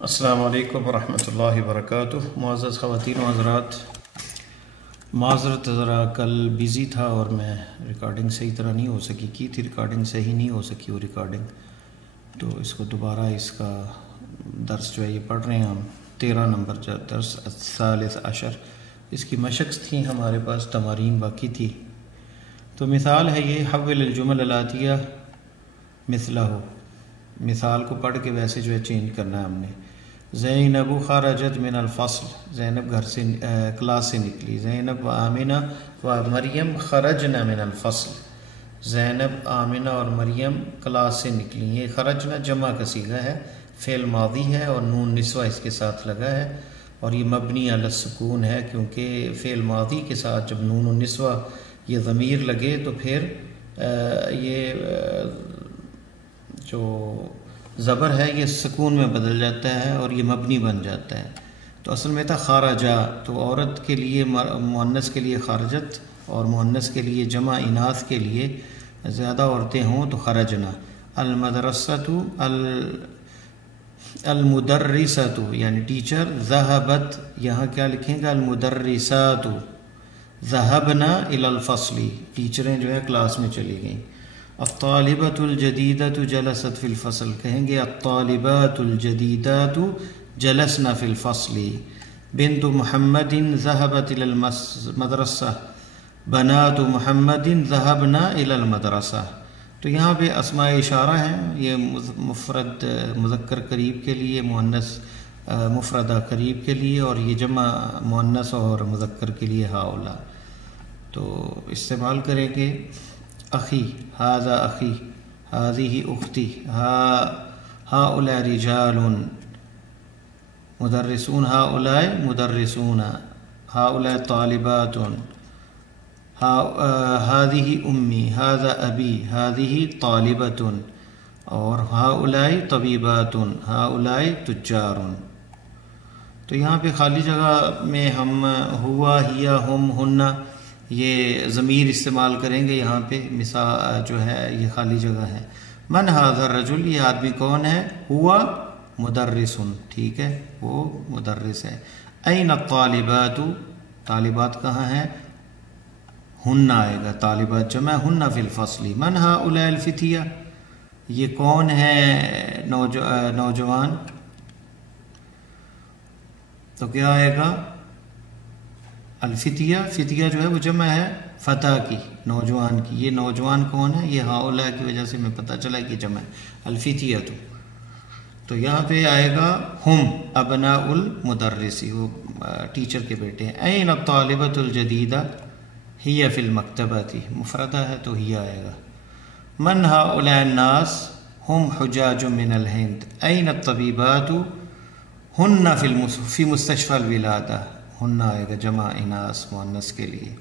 السلام علیکم ورحمۃ اللہ وبرکاتہ۔ معزز خواتین و حضرات، معذرت ذرا کل بیزی تھا اور میں ریکارڈنگ صحیح طرح نہیں ہو سکی، کی تھی ریکارڈنگ صحیح نہیں ہو سکی وہ ریکارڈنگ، تو اس کو دوبارہ اس کا درس جو ہے یہ پڑھ رہے ہیں ہم 13 نمبر درس الثالث عشر، اس کی مشق تھیں ہمارے پاس، تمارین باقی تھی۔ تو مثال ہے یہ حول الجمل الاتیہ مثلہ، مثال کو پڑھ کے ویسے جو ہے چینج کرنا ہے ہم نے۔ زینب خرجت من الفصل، زینب گھر سے کلاس سے نکلی۔ زینب و آمنہ و مریم خرجنا من الفصل، زینب آمنہ اور مریم کلاس سے نکلی۔ یہ خرجنا جمع کا صیغہ ہے، فعل ماضی ہے اور نون نسوہ اس کے ساتھ لگا ہے، اور یہ مبنی علی السکون ہے کیونکہ فعل ماضی کے ساتھ جب نون النسوہ یہ ضمیر لگے تو پھر یہ جو زبر ہے یہ سکون میں بدل جاتا ہے اور یہ مبنی بن جاتا ہے۔ تو اصل میں تھا خارجہ، تو عورت کے لیے مؤنث کے لیے خارجت اور مؤنث کے لیے جمع اناث کے لیے زیادہ عورتیں ہوں تو خرجنا۔ المدرسۃ المدرسۃ یعنی ٹیچر، ذہبت یہاں کیا لکھیں گا المدرسات، ذہبنا الی الفصل ٹیچریں جو ہے کلاس میں چلی گئیں۔ الطالبۃ الجدیدۃ جلست فی الفصل، کہیں گے الطالبات الجدیدات جلسنا فی الفصل۔ بنت محمد ذهبت الی المدرسہ، بنات محمد ذهبنا الی المدرسہ۔ تو یہاں پہ اسماء اشارہ ہیں، یہ مفرد مذکر قریب کے لیے، مؤنث مفردہ قریب کے لیے، اور یہ جمع مؤنث اور مذکر کے لیے ہؤلاء۔ تو استعمال کریں گے اخی، ھذا اخی، ھذہ اختی، ھؤلاء رجال مدرسون، ھؤلاء مدرسون، ھؤلاء طالبات، ھذہ امی، ھذا ابی، ھذہ طالبۃ، اور ھؤلاء طبیبات، ھؤلاء تجار۔ تو یہاں پہ خالی جگہ میں ہم ہوا، ہیا، ہم، ہنہ یہ ضمیر استعمال کریں گے۔ یہاں پہ مثال جو ہے یہ خالی جگہ ہے۔ من ھذا الرجل، یہ آدمی کون ہے؟ ہوا مدرس، ٹھیک ہے وہ مدرس ہے۔ این الطالبات، طالبات کہاں ہیں؟ ہن آئے گا، طالبات جمع ہن فی الفصل۔ من ھؤلاء الفتیہ، یہ کون ہے نوجوان؟ تو کیا آئے گا؟ الفتیہ، فتیہ جو ہے وہ جمع ہے فتح کی، نوجوان کی۔ یہ نوجوان کون ہے؟ یہ ہؤلاء کی وجہ سے میں پتہ چلا کہ جمع ہے الفتیہ۔ تو یہاں پہ آئے گا ہم ابناء المدرس، وہ ٹیچر کے بیٹے ہیں۔ این الطالبۃ الجدیدہ ہی فی المکتبۃ، مفردہ ہے تو ہی آئے گا۔ من ھؤلاء الناس ہم حجاج من الہند۔ این الطبیبات ہن فی مستشفی الولادہ، ہن آئے گا جمع اناث مؤنث کے لیے۔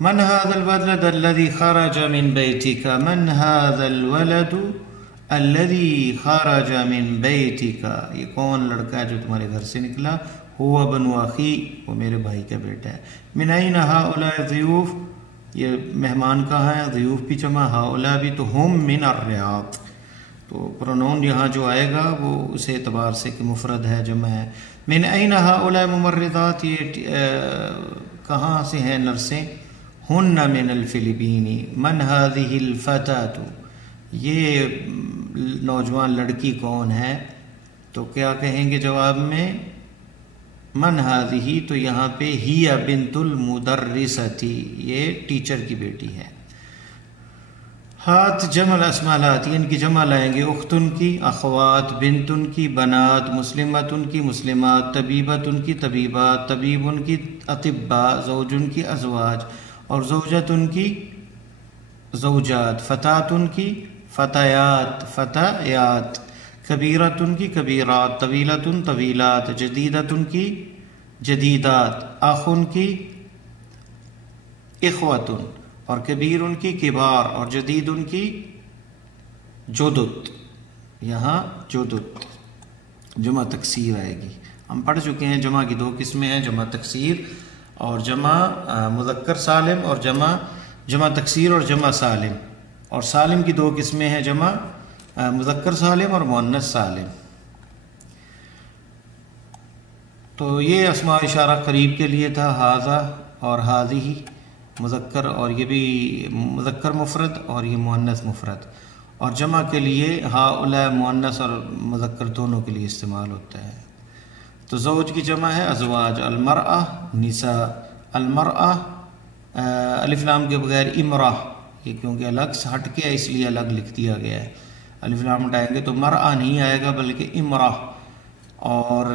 من ھذا الولد الذی خرج من بیتک، من ھذا الولد الذی خرج من بیتک، یہ کون لڑکا ہے جو تمہارے گھر سے نکلا؟ هو ابن اخی، وہ میرے بھائی کا بیٹا ہے۔ من این ھؤلاء الضیوف، یہ مہمان کہاں ہیں؟ ضیوف بھی جمع، ھؤلاء بھی، تو ہم من الریاض۔ تو پرونون یہاں جو آئے گا وہ اس اعتبار سے کہ مفرد ہے، جمع ہے۔ من این ھؤلاء ممرضات، یہ کہاں سے ہیں نرسیں؟ ہن من الفلپین۔ من ھذہ الفتاۃ، یہ نوجوان لڑکی کون ہے؟ تو کیا کہیں گے جواب میں؟ من ھذہ، تو یہاں پہ ہی بنت المدرسۃ، یہ ٹیچر کی بیٹی ہے۔ ہاتھ جمع الاسماء الآتیہ، ان کی جمع لائیں گے، اختن کی، اخوات، بنتن کی، بنات، مسلمتن کی، مسلمات، طبیبتن کی، طبیبات، طبیبن کی، اطباء، زوجن کی، ازواج، اور زوجتن کی، زوجات، فتاتن کی، فتیات، فتیات، کبیرتن کی، کبیرات، طویلتن، طویلات، جدیدتن کی، جدیدات، اخن کی، اخوتن، اور کبیر ان کی کبار، اور جدید ان کی جدد۔ یہاں جدد جمع تکسیر آئے گی۔ ہم پڑھ چکے ہیں جمع کی دو قسمیں ہیں، جمع تکسیر اور جمع مذکر سالم، اور جمع تکسیر اور جمع سالم، اور سالم کی دو قسمیں ہیں، جمع مذکر سالم اور مؤنث سالم۔ تو یہ اسماء اشارہ قریب کے لیے تھا، ہاذا اور ہاذی مذکر، اور یہ بھی مذکر مفرد اور یہ مؤنث مفرد، اور جمع کے لیے ہؤلاء مؤنث اور مذکر دونوں کے لیے استعمال ہوتا ہے۔ تو زوج کی جمع ہے ازواج، المرأہ نساء، المرأہ الف لام کے بغیر امرأہ، یہ کیونکہ الگ سے ہٹ کے اس لیے الگ لکھ دیا گیا ہے، الف لام ہٹائیں گے تو مرأہ نہیں آئے گا بلکہ امرأہ۔ اور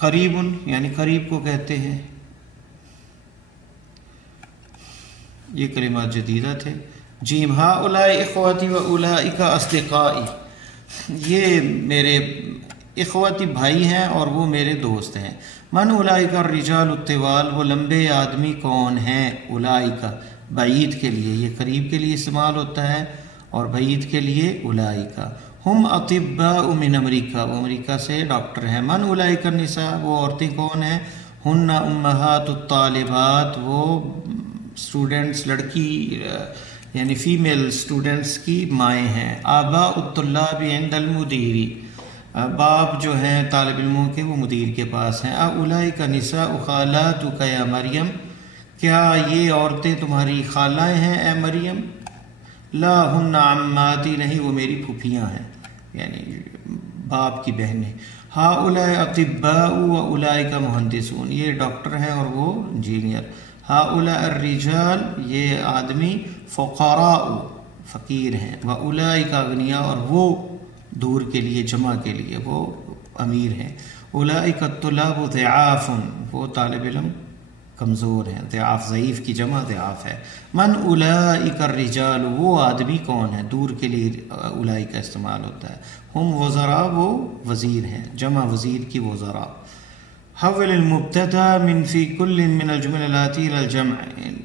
قریب یعنی قریب کو کہتے ہیں، یہ کلمات جدیدہ تھے۔ جیم ہؤلاء اخوتی و اولئک اصدقائی، یہ میرے اخوتی بھائی ہیں اور وہ میرے دوست ہیں۔ من اولئک الرجال الطوال، وہ لمبے آدمی کون ہیں؟ اولئک بعید کے لیے، یہ قریب کے لیے استعمال ہوتا ہے اور بعید کے لیے اولئک۔ ہم اطباء من امریکہ، وہ امریکہ سے ڈاکٹر ہیں۔ من اولئک النساء، وہ عورتیں کون ہیں؟ ہن امہات الطالبات، وہ اسٹوڈنٹس، لڑکی یعنی فیمیل اسٹوڈنٹس کی مائیں ہیں۔ آباء الطلاب عند المدیر، باپ جو ہیں طالب علموں کے وہ مدیر کے پاس ہیں۔ اولئک نساء خالاتک یا مریم، کیا یہ عورتیں تمہاری خالائیں ہیں اے مریم؟ لا ہن عماتی، نہیں وہ میری پھوپھیاں ہیں، یعنی باپ کی بہنیں۔ ہؤلاء اطباء و اولئک مہندسون، یہ ڈاکٹر ہیں اور وہ انجینئر۔ ہؤلاء الرجال، یہ آدمی فقراء فقیر ہیں، و اولئک اغنیاء، اور وہ دور کے لیے جمع کے لیے وہ امیر ہیں۔ اولئک الطلاب ضعاف، وہ طالب علم کمزور ہیں، ضعاف ضعیف کی جمع ضعاف ہے۔ من اولئک الرجال، وہ آدمی کون ہے؟ دور کے لیے اولئک کا استعمال ہوتا ہے۔ ہم وزراء، وہ وزیر ہیں، جمع وزیر کی وزراء۔ حول المبتدا من فی کل من الجمل الاتی الى الجمع،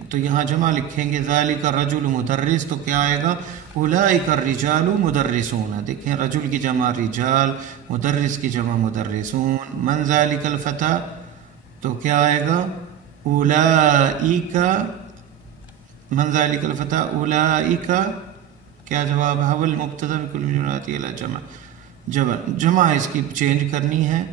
تو یہاں جمع لکھیں گے ذالک الرجل مدرس، تو کیا آئے گا؟ اولئک الرجال مدرسون، دیکھیں رجل کی جمع رجال، مدرس کی جمع مدرسون۔ من ذالک الفتى، تو کیا آئے گا؟ اولئک، من ذالک الفتى اولئک، کیا جواب ہے؟ حول المبتدا من کل من الجمل الاتی الى الجمع، جمع اس کی چینج کرنی ہے،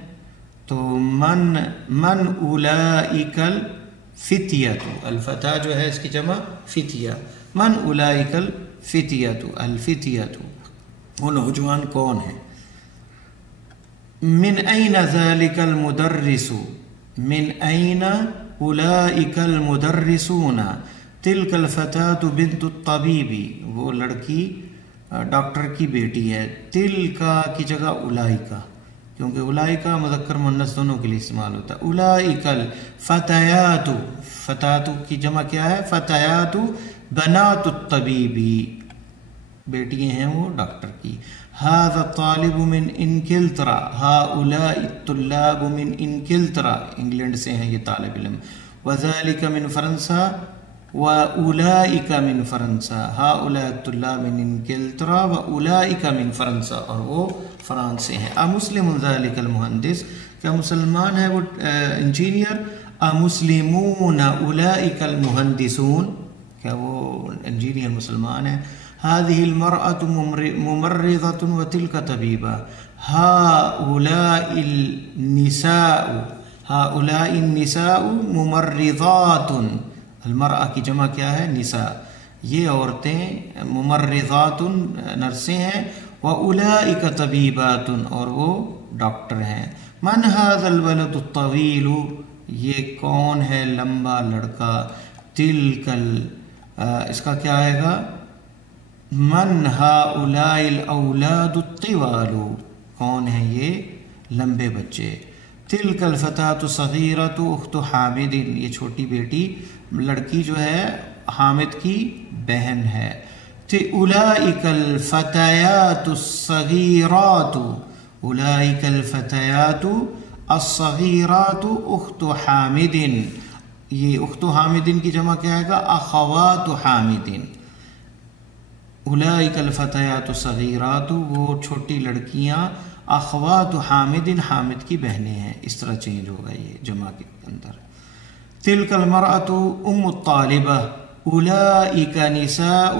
تو من اولئک الفتیۃ، الفتح جو ہے اس کی جمع فتیہ، من اولئک الفتیۃ، الفتیۃ وہ نوجوان کون ہیں؟ من این ذلک المدرس، من این اولئک المدرسون، تلک الفتاۃ بنت الطبیب، وہ لڑکی ڈاکٹر کی بیٹی ہے۔ تلکا کی جگہ اولئکا، کیونکہ اولئک مذکر مؤنث دونوں کے لیے استعمال ہوتا ہے۔ اولئک الفتیات، فتیات کی جمع کیا ہے؟ فتیات بنات الطبیب، بیٹیاں ہیں وہ ڈاکٹر کی۔ ھذا الطالب من انگلترا، ھؤلاء الطلاب من انگلترا، انگلینڈ سے ہیں یہ طالب علم۔ وذلک من فرنسا واولئک من فرنسا، ھؤلاء الطلاب من انگلترا واولئک من فرنسا، اور وہ فرانس سے ہیں۔ امسلم ذلک المہندس، کیا مسلمان ہے وہ انجینئر؟ امسلمون اولئک المہندسون، کیا وہ انجینئر مسلمان ہیں؟ هذه المرأة ممرضة وتلك طبيبة، هؤلاء النساء ممرضات، المرأة کی جمع کیا ہے؟ نساء، یہ عورتیں ممرضات نرسیں ہیں، وَأُولَئِكَ طَبِيبَاتٌ، اور وہ ڈاکٹر ہیں۔ من هذا الولد الطویل، یہ کون ہے لمبا لڑکا؟ تلک اس کا کیا آئے گا؟ من هؤلاء الاولاد الطوال، کون ہیں یہ لمبے بچے؟ تلک الفتاة الصغیرۃ اخت حامد، یہ چھوٹی بیٹی لڑکی جو ہے حامد کی بہن ہے۔ اولئک الفتیات الصغیرات، اولئک الفتیات الصغیرات اخت حامد، یہ اخت حامد کی جمع کیا ہے گا؟ اخوات حامد۔ اولئک الفتیات الصغیرات، وہ چھوٹی لڑکیاں اخوات حامد، حامد کی بہنیں ہیں، اس طرح چینج ہوگا یہ جمع کے اندر۔ تلک المرأة ام الطالبہ، اولئک نساء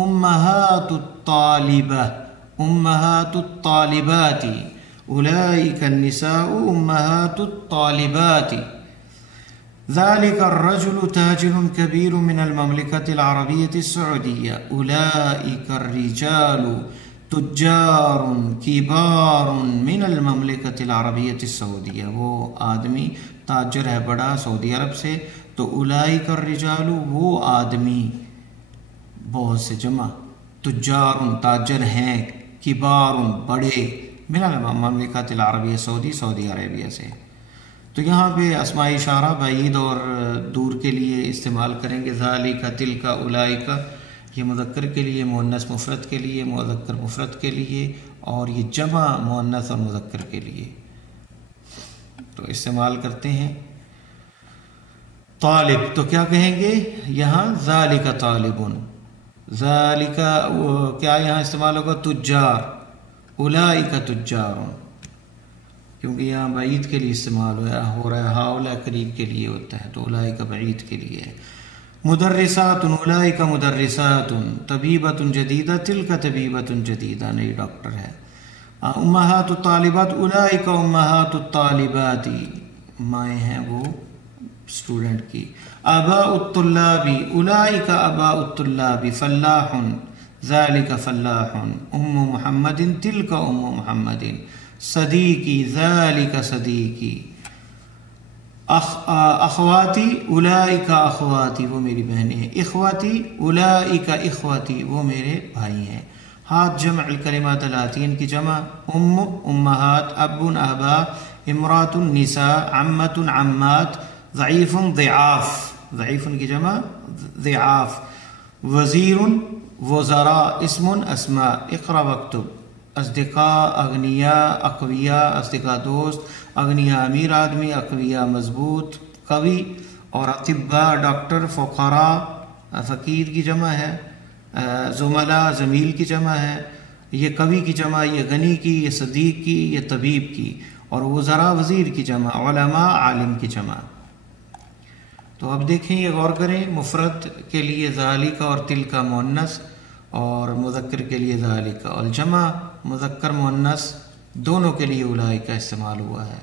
امہات الطالبہ، امہات الطالبات، أولئك النساء أمهات الطالبات ذلك الرجل تاجر كبير من المملكة العربية السعودية أولئك الرجال تجار كبار من المملكة العربية السعودية، وہ آدمی تاجر ہے بڑا سعودی عرب سے، تو اولئک الرجال وہ آدمی، بہت سے جمع، تجار تاجر ہیں، کبار بڑے، من المملکۃ العربیہ سعودی عربیہ سے۔ تو یہاں پہ اسماء اشارہ بعید اور دور کے لیے استعمال کریں گے، ذالک تلک اولئک، یہ مذکر کے لیے، مؤنث مفرد کے لیے، مذکر مفرد کے لیے، اور یہ جمع مؤنث اور مذکر کے لیے تو استعمال کرتے ہیں۔ طالب تو کیا کہیں گے یہاں؟ ذالک طالبن، ذالک کیا یہاں استعمال ہوگا؟ تجار، اولئک تجار، کیونکہ یہاں بعید کے لیے استعمال ہو رہا ہے، ہاؤلا قریب کے لیے ہوتا ہے، تو اولئک بعید کے لیے ہے۔ مدرسات، اولئک مدرسات، طبیبۃ جدیدہ، تلک طبیبۃ جدیدہ، نئی ڈاکٹر ہے۔ امہات الطالبات، اولئک امہات الطالبات، مائیں ہیں وہ اسٹوڈنٹ کی۔ آباء الطلاب، اولئک آباء الطلاب، فلاح، ذالک فلاح، ام محمد، تلک ام محمد، صدیقی، ذالک صدیقی، اخواتی، اولئک اخواتی، وہ میری بہنیں ہیں۔ اخواتی، اولئک اخواتی، وہ میرے بھائی ہیں۔ ہاتھ جمع الکلمات الاتین کی جمع، امہات، اب آبا، امرات نساء، عمت عمات، ضعیف ضعاف، ضعیف کی جمع ضعاف، وزیر وزراء، اسم اسماء، اقرا واکتب، اصدقاء اغنیاء، اقویاء، اصدقاء دوست، اغنیاء امیر آدمی، اقویاء مضبوط قوی، اور اطباء ڈاکٹر، فقراء فقیر کی جمع ہے، زملاء زمیل کی جمع ہے، یہ قوی کی جمع، یہ غنی کی، یہ صدیق کی، یہ طبیب کی، اور وزراء وزیر کی جمع، علماء عالم کی جمع۔ تو اب دیکھیں، یہ غور کریں، مفرد کے لیے ذالک اور تلک مؤنث، اور مذکر کے لیے ذالک، اور جمع مذکر مؤنث دونوں کے لیے اولئک استعمال ہوا ہے۔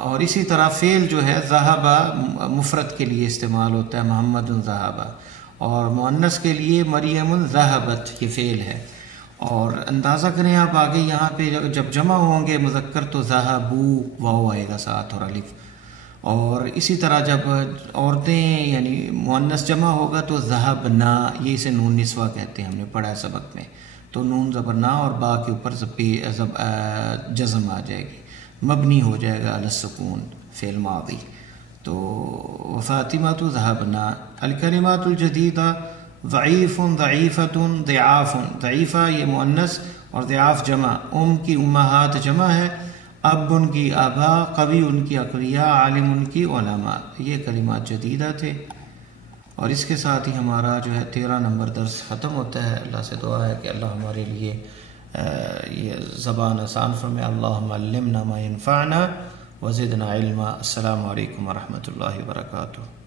اور اسی طرح فعل جو ہے ذہب مفرد کے لیے استعمال ہوتا ہے، محمد ذہب، اور مؤنث کے لیے مریم ذہبت، یہ فعل ہے۔ اور اندازہ کریں آپ آگے یہاں پہ جب جمع ہوں گے مذکر تو ذہبوا واو آئے گا ساتھ اور الف، اور اسی طرح جب عورتیں یعنی مؤنث جمع ہوگا تو ذہبنا، یہ اسے نون نسوہ کہتے ہیں، ہم نے پڑھا ہے سبق میں، تو نون زبر نا اور با کے اوپر جزم آ جائے گی، مبنی ہو جائے گا علی السکون، فعل ماضی۔ تو وفاطمۃ ذهبنا۔ الکلمات الجدیدہ، ضعیف، ضعیفۃ، ضعاف، ضعیفہ یہ مؤنث اور ضعاف جمع، ام کی امہات جمع ہے، اب ان کی آبا، قوی ان کی اقویاء، عالم ان کی علماء، یہ کلمات جدیدہ تھے۔ اور اس کے ساتھ ہی ہمارا جو ہے 13 نمبر درس ختم ہوتا ہے۔ اللہ سے دعا ہے کہ اللہ ہمارے لیے یہ زبان آسان فرمائے۔ اللہم علمنا ما ینفعنا وزدنا علما۔ السلام علیکم ورحمۃ اللہ وبرکاتہ۔